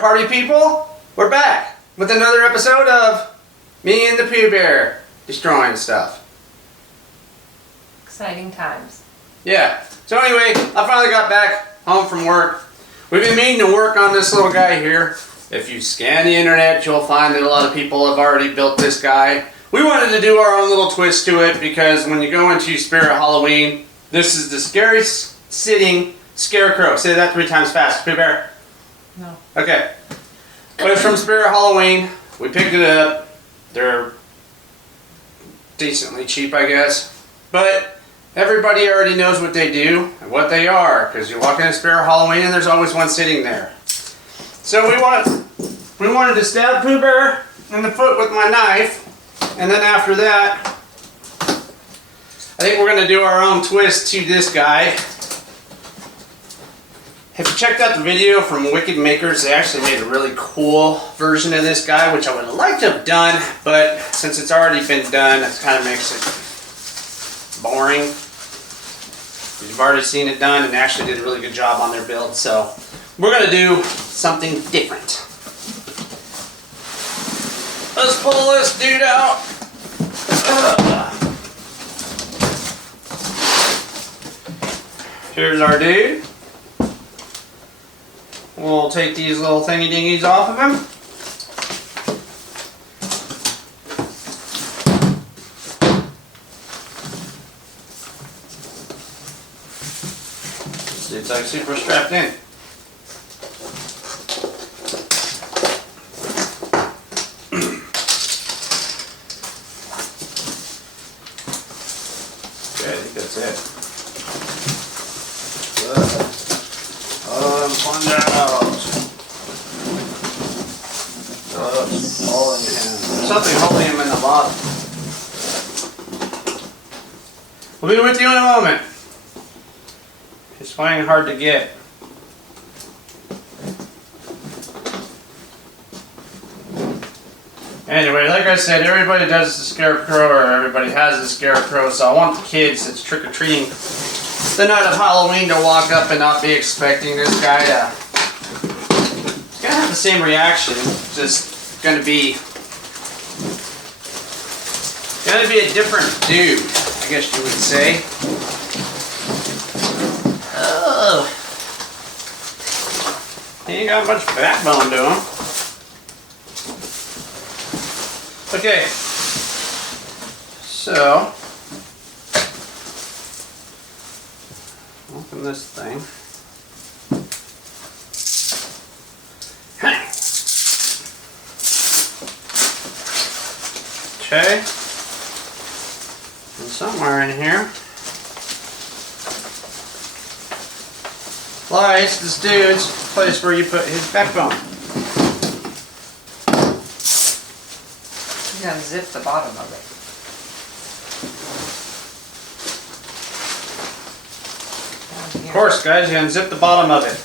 party people. We're back with another episode of me and the Pooh Bear destroying stuff. Exciting times. Yeah. So anyway, I finally got back home from work. We've been meaning to work on this little guy here. If you scan the internet, you'll find that a lot of people have already built this guy. We wanted to do our own little twist to it because when you go into Spirit Halloween, this is the scary sitting scarecrow. Say that 3 times fast, Pooh Bear. No. Okay. But it's from Spirit Halloween. We picked it up. They're decently cheap, I guess. But everybody already knows what they do and what they are, because you walk into Spirit Halloween and there's always one sitting there. So we wanted to stab Pooh Bear in the foot with my knife, and then after that, I think we're going to do our own twist to this guy. If you checked out the video from Wicked Makers, they actually made a really cool version of this guy, which I would have liked to have done, but since it's already been done, it kind of makes it boring. You've already seen it done, and they actually did a really good job on their build, so we're going to do something different. Let's pull this dude out. Here's our dude. We'll take these little thingy dingies off of him. It's like super strapped in. Okay, I think that's it. Find out. Holding him. Something holding him in the bottom. We'll be with you in a moment. It's finding hard to get. Anyway, like I said, everybody does the scarecrow, or everybody has the scarecrow, so I want the kids that's trick-or-treating the night of Halloween to walk up and not be expecting this guy to... He's gonna have the same reaction, just gonna be a different dude, I guess you would say. Oh, he ain't got much backbone to him. Okay, so open this thing. Okay, and somewhere in here lies this dude's place where you put his backbone. You unzip the bottom of it. Of course, guys, you unzip the bottom of it.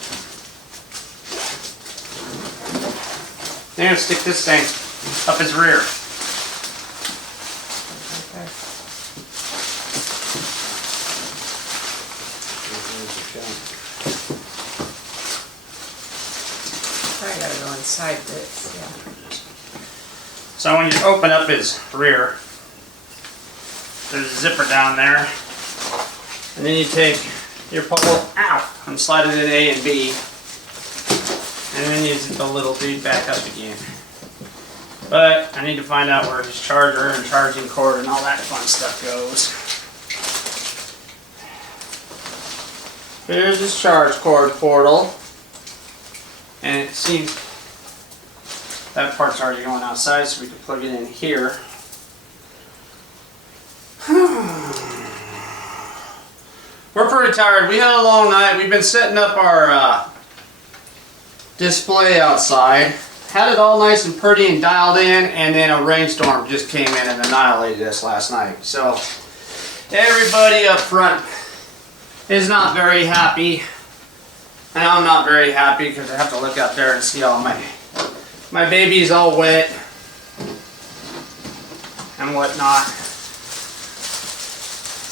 Then you stick this thing up his rear. Okay. I gotta go inside this, yeah. So when you open up his rear, there's a zipper down there, and then you take your pole out and slide it in A and B, and then you zip the little dude back up again. But I need to find out where his charger and charging cord and all that fun stuff goes. Here's his charge cord portal, and it seems that part's already going outside, so we can plug it in here. We're pretty tired. We had a long night. We've been setting up our display outside. Had it all nice and pretty and dialed in, and then a rainstorm just came in and annihilated us last night. So everybody up front is not very happy. And I'm not very happy because I have to look out there and see all my baby's all wet and whatnot.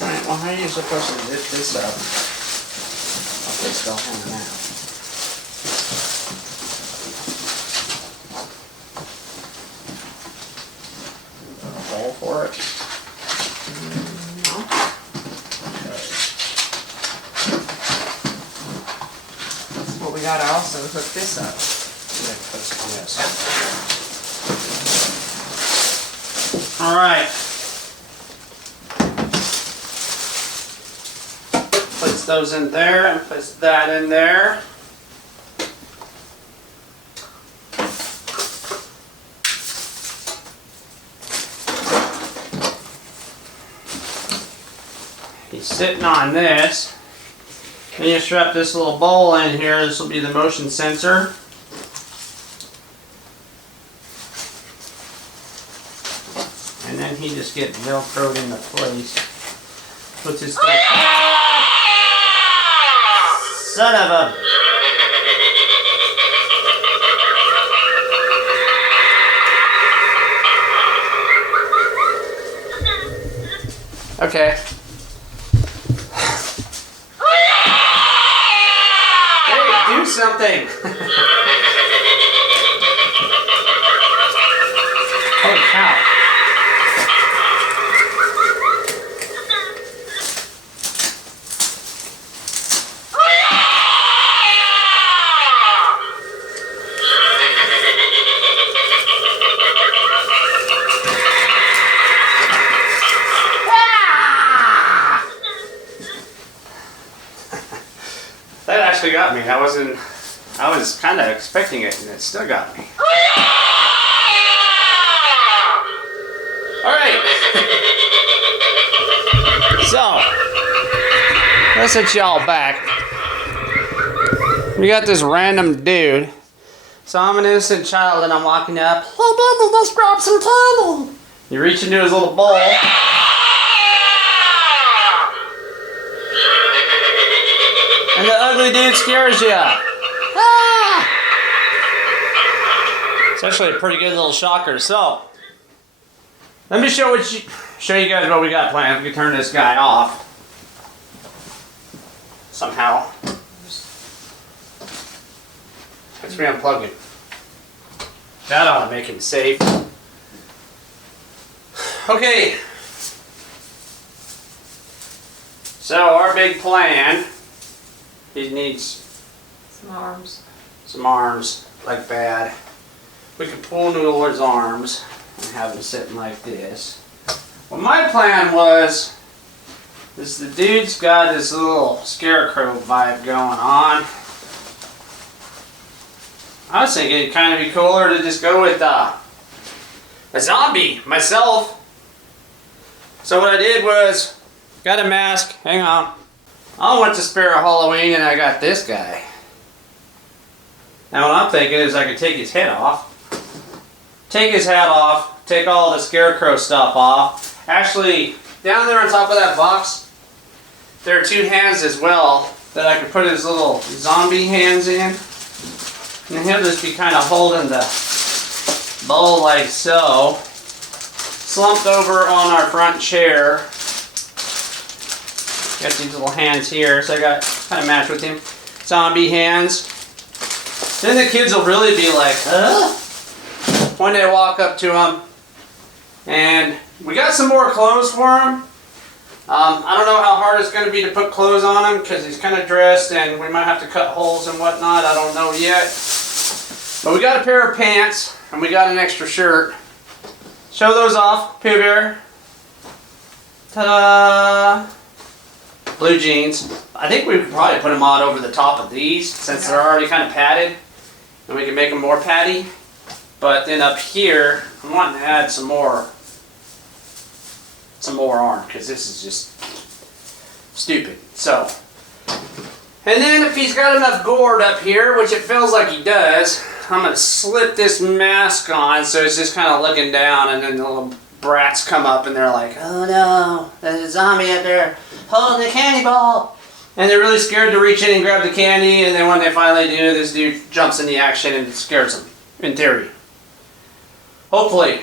Alright, well, how are you supposed to zip this up? Okay, still hanging out. for it. No. Well, we gotta also hook this up. Yes. All right. Puts those in there and puts that in there. He's sitting on this. And you strap this little bowl in here. This will be the motion sensor. And then he just gets velcroed into place. Puts his thing. Son of a. Okay. Hey, do something. Holy cow. That actually got me. I was kind of expecting it, and it still got me. Alright. So, let's hit y'all back. We got this random dude. So I'm an innocent child, and I'm walking up. Hey, baby, let's grab some candy. You reach into his little bowl. And the ugly dude scares you. Ah! It's actually a pretty good little shocker. So, let me show you guys what we got planned. We can turn this guy off somehow. Let's re-unplug him. That ought to make him safe. Okay. So our big plan. He needs some arms, like bad. We could pull Noodler's arms and have him sitting like this. Well, my plan was, the dude's got this little scarecrow vibe going on. I was thinking it'd kind of be cooler to just go with a zombie myself. So what I did was, got a mask, hang on. I went to spare Halloween and I got this guy. Now what I'm thinking is I could take his head off, take his hat off, take all the scarecrow stuff off. Actually, down there on top of that box, there are 2 hands as well that I could put his little zombie hands in. And he'll just be kind of holding the bowl like so. Slumped over on our front chair. Got these little hands here, so I got kind of match with him. Zombie hands. Then the kids will really be like, huh? When they walk up to him. And we got some more clothes for him. I don't know how hard it's going to be to put clothes on him because he's kind of dressed and we might have to cut holes and whatnot. I don't know yet. But we got a pair of pants and we got an extra shirt. Show those off, Pooh Bear. Ta-da! Blue jeans. I think we could probably put them on over the top of these since they're already kind of padded. And we can make them more padded. But then up here, I'm wanting to add some more arm because this is just stupid. So, and then if he's got enough gourd up here, which it feels like he does, I'm going to slip this mask on so it's just kind of looking down, and then the little brats come up and they're like, oh no, there's a zombie up there holding the candy ball. And they're really scared to reach in and grab the candy, and then when they finally do, this dude jumps in the action and scares them, in theory. Hopefully.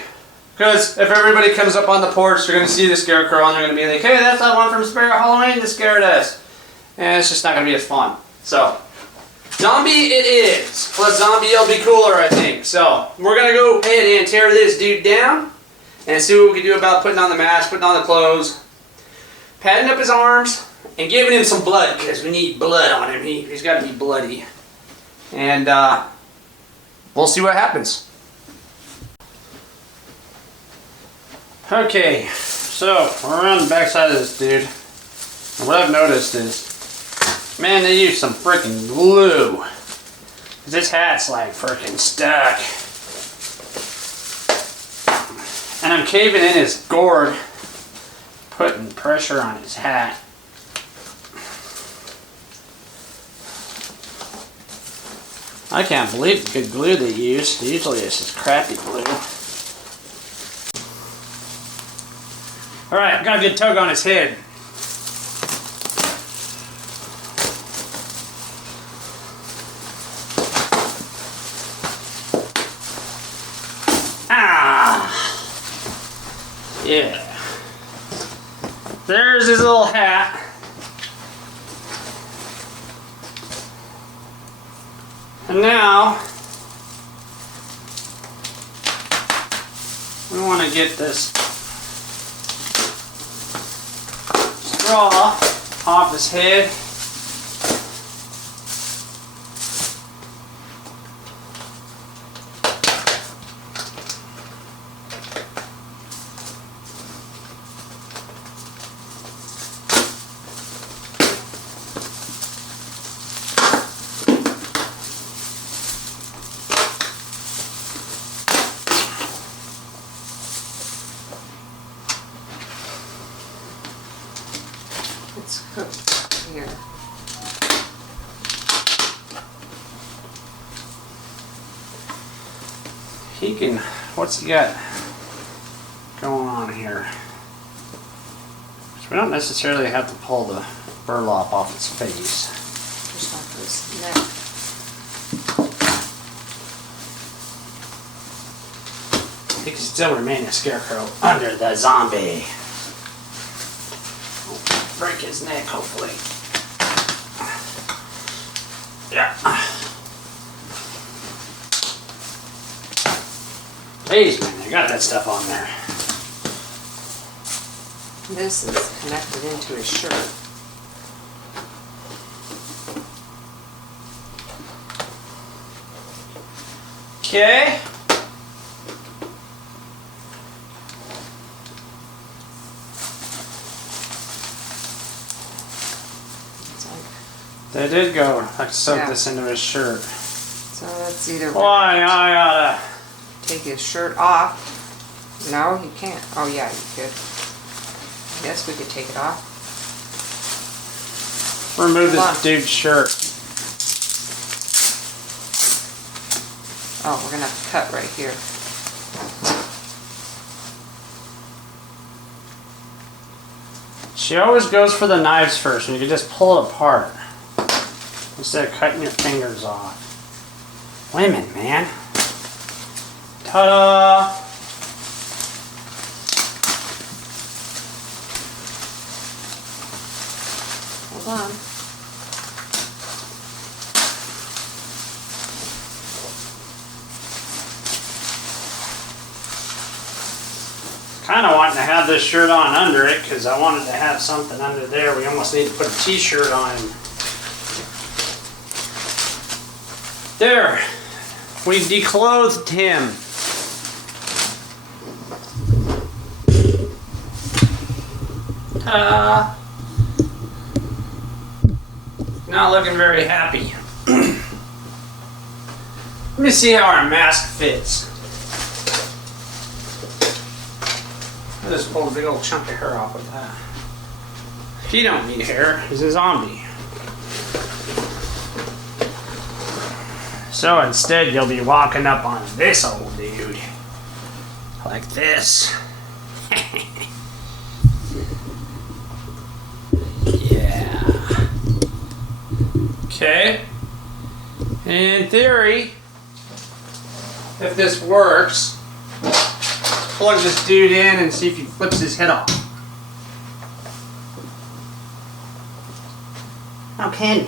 Because if everybody comes up on the porch, they're going to see the scarecrow and they're going to be like, hey, that's that one from Spare Halloween that scared us. And it's just not going to be as fun. So, zombie it is. Plus zombie will be cooler, I think. So, we're going to go ahead and tear this dude down. and see what we can do about putting on the mask, putting on the clothes, patting up his arms, and giving him some blood, because we need blood on him. He's got to be bloody. And we'll see what happens. Okay, so we're on the backside of this dude. And what I've noticed is, man, they use some freaking glue. 'Cause this hat's like freaking stuck. And I'm caving in his gourd, putting pressure on his hat. I can't believe the good glue they use. Usually it's just crappy glue. Alright, got a good tug on his head. Yeah. There's his little hat. And now we want to get this straw off his head. It's cooked here. He can, what's he got going on here? So we don't necessarily have to pull the burlap off his face. Just off his neck. He can still remain a scarecrow under the zombie. Break his neck, hopefully. Yeah. Jeez, man, I got that stuff on there. This is connected into his shirt. Okay. They did go. I soaked this into his shirt. So that's either Why I gotta take his shirt off. No, you can't. Oh yeah, you could. I guess we could take it off. remove this dude's shirt. Oh, we're gonna have to cut right here. She always goes for the knives first, and you can just pull it apart instead of cutting your fingers off. Women, man. Ta-da! Hold on. Kind of wanting to have this shirt on under it because I wanted to have something under there. We almost need to put a t-shirt on him. There. We declothed him. Ta-da. Not looking very happy. Let me see how our mask fits. I just pulled a big old chunk of hair off with that. He don't need hair, he's a zombie. So instead you'll be walking up on this old dude. Like this. Yeah. Okay. In theory, if this works, plug this dude in and see if he flips his head off. How can he?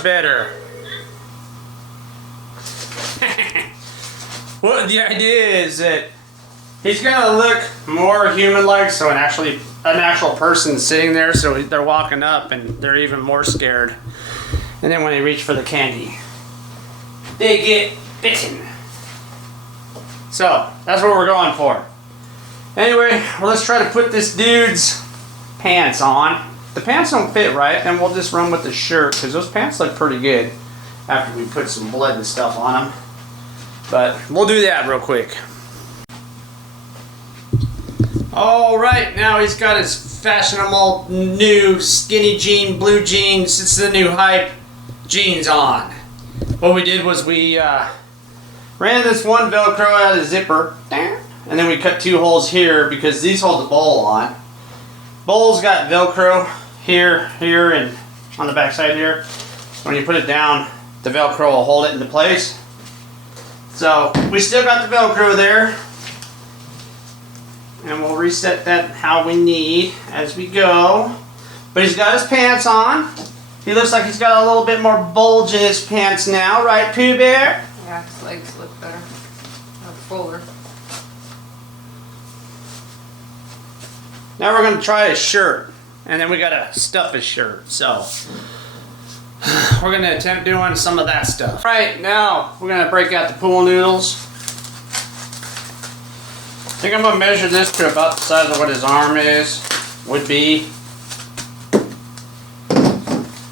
much better. Well, the idea is that he's gonna look more human-like, so an actual person sitting there, so they're walking up and they're even more scared. And then when they reach for the candy, they get bitten. So that's what we're going for. Anyway, well, let's try to put this dude's pants on. The pants don't fit right, then we'll just run with the shirt, because those pants look pretty good after we put some blood and stuff on them. But we'll do that real quick. Alright, now he's got his fashionable new skinny jean, blue jeans, it's the new hype, jeans on. What we did was we ran this one Velcro out of the zipper, and then we cut 2 holes here because these hold the bowl on. Bowl's got Velcro here, and on the back side here. When you put it down, the Velcro will hold it into place. So we still got the Velcro there, and we'll reset that how we need as we go. But he's got his pants on. He looks like he's got a little bit more bulge in his pants now, right, Pooh Bear? Yeah, his legs look better. Or fuller. Now we're going to try his shirt, and then we got to stuff his shirt. So we're going to attempt doing some of that stuff. Right, now we're going to break out the pool noodles. I think I'm going to measure this to about the size of what his arm would be.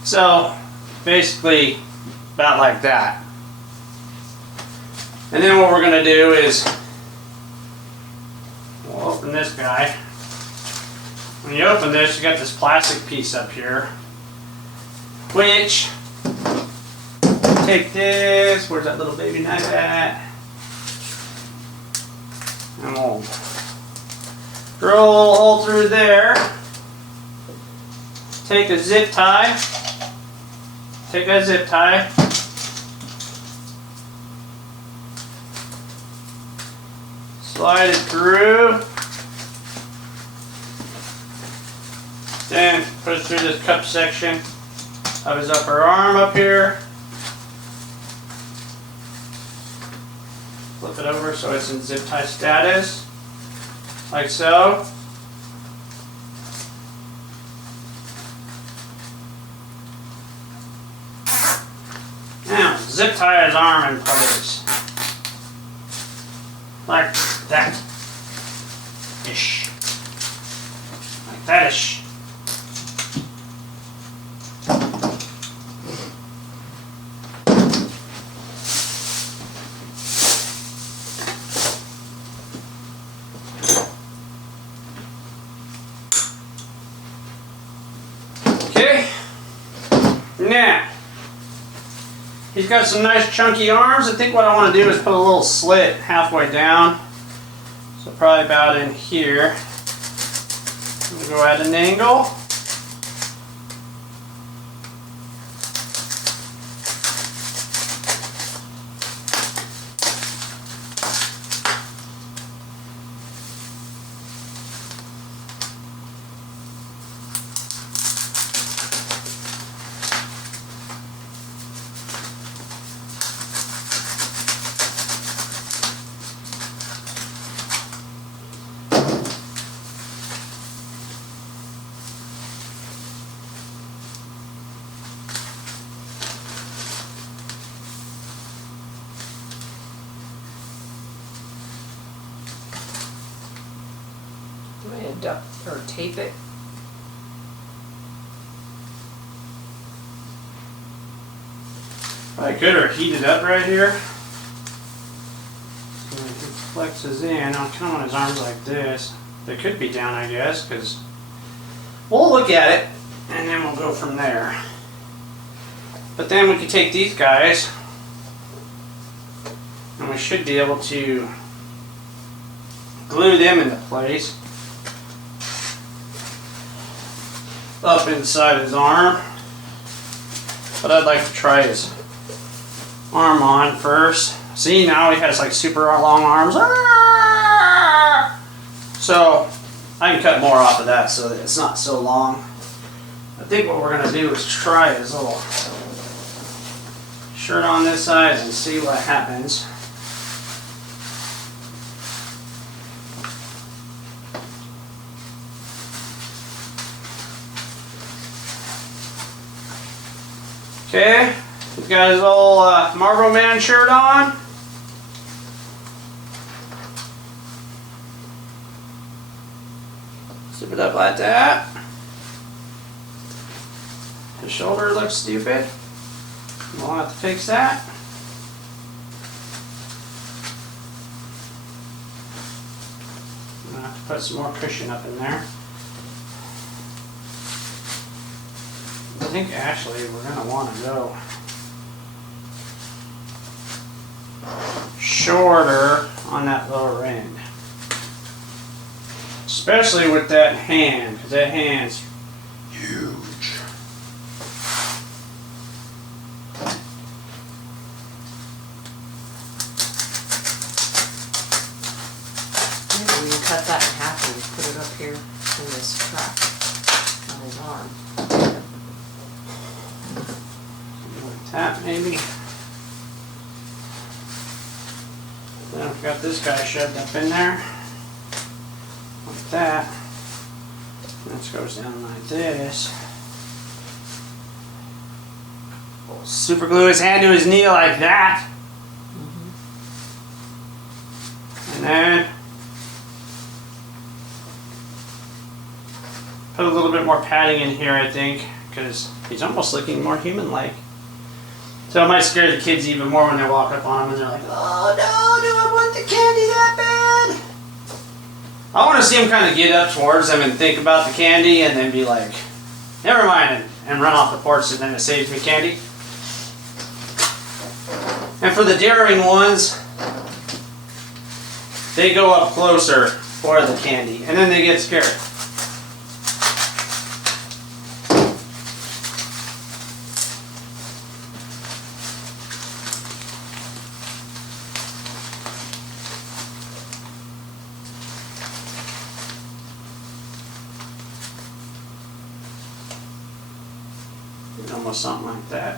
So basically about like that. And then what we're going to do is we'll open this guy. When you open this, you got this plastic piece up here, which, take this, where's that little baby knife at? And we'll drill a little hole through there. Take a zip tie. Take a zip tie. Slide it through. Then put it through this cup section of his upper arm up here. Flip it over so it's in zip tie status, like so. Now, zip tie his arm in place. Like that. Ish. Like that ish. Now, he's got some nice chunky arms. I think what I want to do is put a little slit halfway down. So probably about in here. I'm going to go at an angle. Duct or tape it. I could or heat it up right here. So it flexes in. I kind of want his arms like this. They could be down, I guess, because we'll look at it and then we'll go from there. But then we could take these guys and we should be able to glue them into place. Up inside his arm, but I'd like to try his arm on first. See, now he has like super long arms. So I can cut more off of that so that it's not so long. I think what we're going to do is try his little shirt on this side and see what happens. Okay, he's got his old Marlboro Man shirt on. Zip it up like that. His shoulder looks stupid. We'll have to fix that. I'm gonna have to put some more cushion up in there. I think actually we're going to want to go shorter on that lower end. Especially with that hand, because that hand's huge. Maybe we can cut that in half and put it up here in this strap on his arm. Like that, maybe. Then I've got this guy shoved up in there. Like that. This goes down like this. Super glue his hand to his knee like that. And then put a little bit more padding in here, I think, because he's almost looking more human-like. So it might scare the kids even more when they walk up on him and they're like, oh no, do I want the candy that bad? I want to see him kind of get up towards them and think about the candy and then be like, never mind, and run off the porch, and then it saves me candy. And for the daring ones, they go up closer for the candy, and then they get scared. Almost something like that.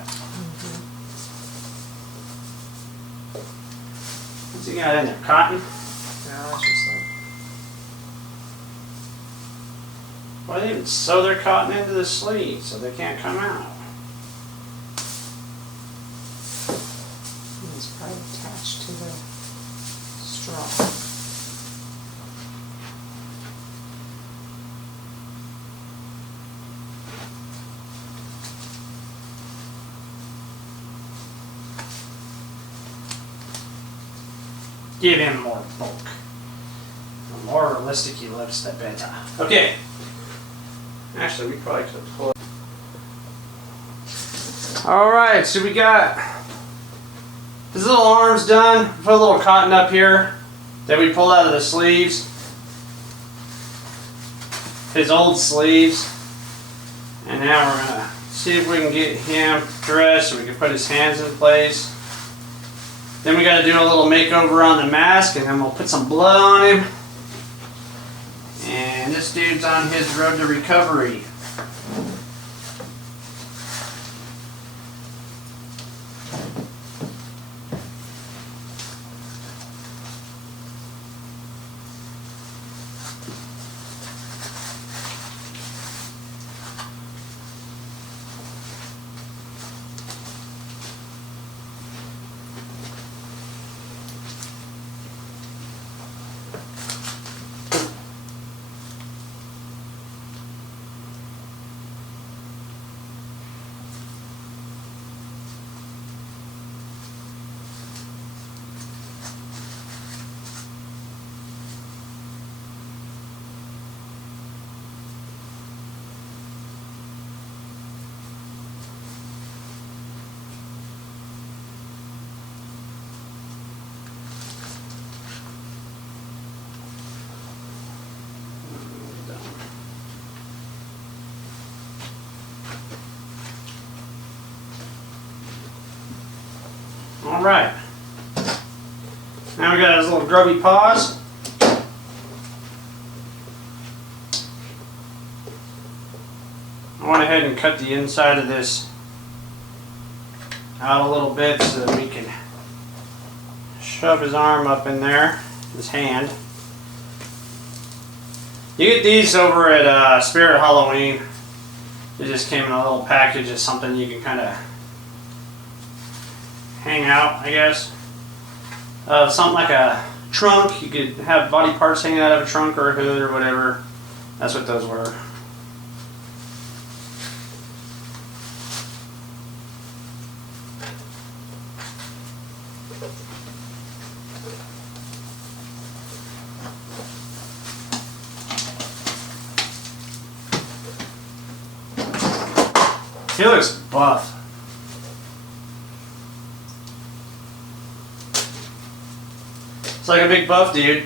What's he got in there? Cotton? No, it's just like... Why they even sew their cotton into the sleeve so they can't come out? It's probably attached to the straw. Give him more bulk. The more realistic he looks, the better. Okay. Actually, we probably could pull it. Alright, so we got his little arms done. Put a little cotton up here that we pulled out of the sleeves. His old sleeves. And now we're going to see if we can get him dressed so we can put his hands in place. Then we got to do a little makeover on the mask, and then we'll put some blood on him. And this dude's on his road to recovery. Alright. Now we got his little grubby paws. I went ahead and cut the inside of this out a little bit so that we can shove his arm up in there, his hand. You get these over at Spirit Halloween. It just came in a little package as something you can kind of hang out, I guess. Something like a trunk. You could have body parts hanging out of a trunk or a hood or whatever. That's what those were. He looks buff. It's like a big buff dude.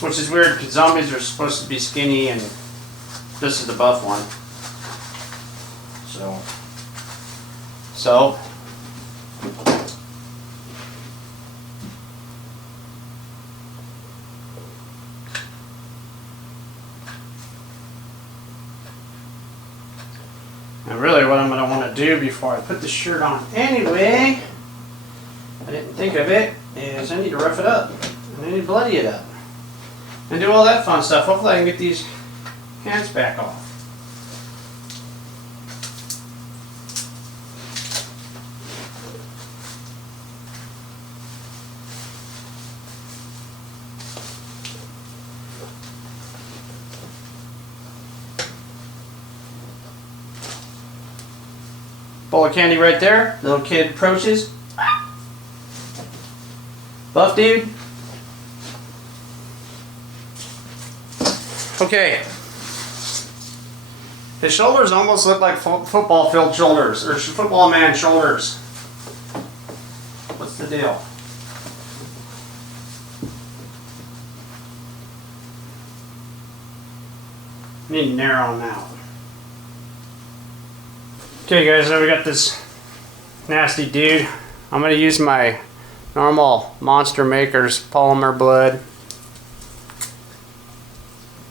Which is weird because zombies are supposed to be skinny and this is the buff one. So. And really what I'm going to want to do before I put the shirt on anyway, I didn't think of it, is I need to rough it up. I need to bloody it up. And do all that fun stuff. Hopefully I can get these hands back off. Bowl of candy right there. Little kid approaches. Buff dude. Okay. His shoulders almost look like football field shoulders, or football man shoulders. What's the deal? Need to narrow them out. Okay guys, so we got this nasty dude. I'm going to use my normal Monster Maker's polymer blood.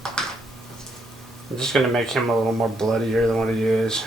I'm just going to make him a little more bloodier than what he is.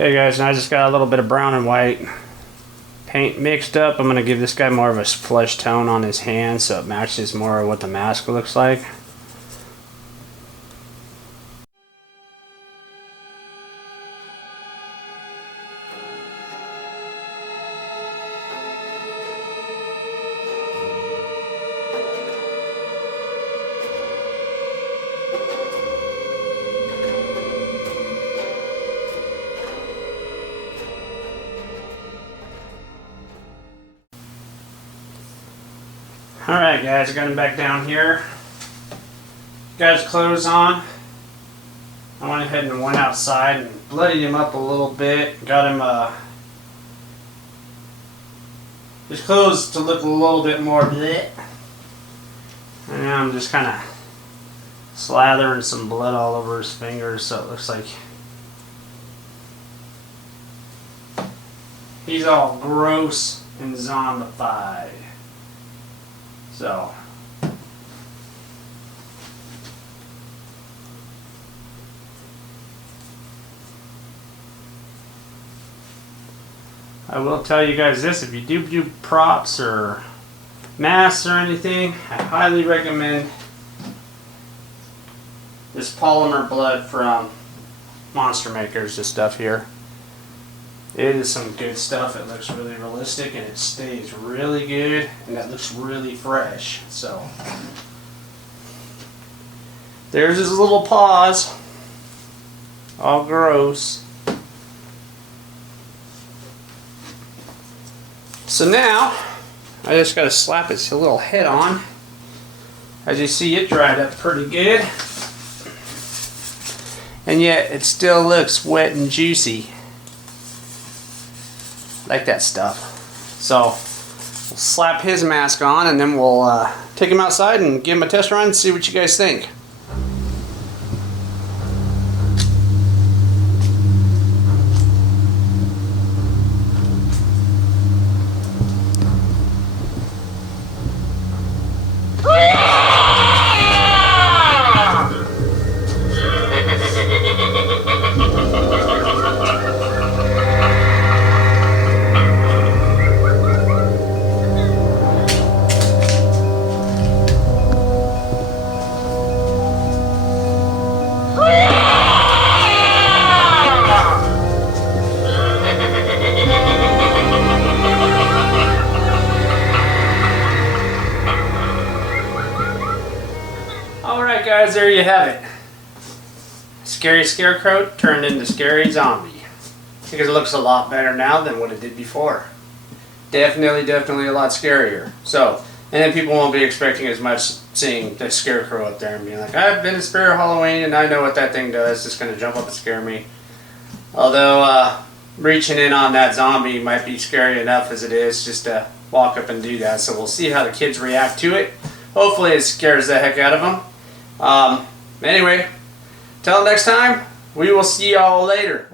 Okay guys, now I just got a little bit of brown and white paint mixed up. I'm going to give this guy more of a flesh tone on his hand so it matches more of what the mask looks like. Alright guys, I got him back down here. Got his clothes on. I went ahead and went outside and bloodied him up a little bit. Got him his clothes to look a little bit more bleh. And now I'm just kind of slathering some blood all over his fingers so it looks like he's all gross and zombified. So I will tell you guys this, if you do props or masks or anything, I highly recommend this polymer blood from Monster Makers, this stuff here. It is some good stuff. It looks really realistic and it stays really good and it looks really fresh. So there's his little paws, all gross. So now I just got to slap its little head on. As you see, it dried up pretty good. And yet it still looks wet and juicy. Like that stuff. So we'll slap his mask on and then we'll take him outside and give him a test run and see what you guys think. Alright guys, there you have it. Scary Scarecrow turned into Scary Zombie. I think it looks a lot better now than what it did before. Definitely a lot scarier. So, and then people won't be expecting as much seeing the Scarecrow up there and being like, I've been to Spirit Halloween and I know what that thing does. It's going to jump up and scare me. Although, reaching in on that zombie might be scary enough as it is just to walk up and do that. So we'll see how the kids react to it. Hopefully it scares the heck out of them. Anyway, till next time, we will see y'all later.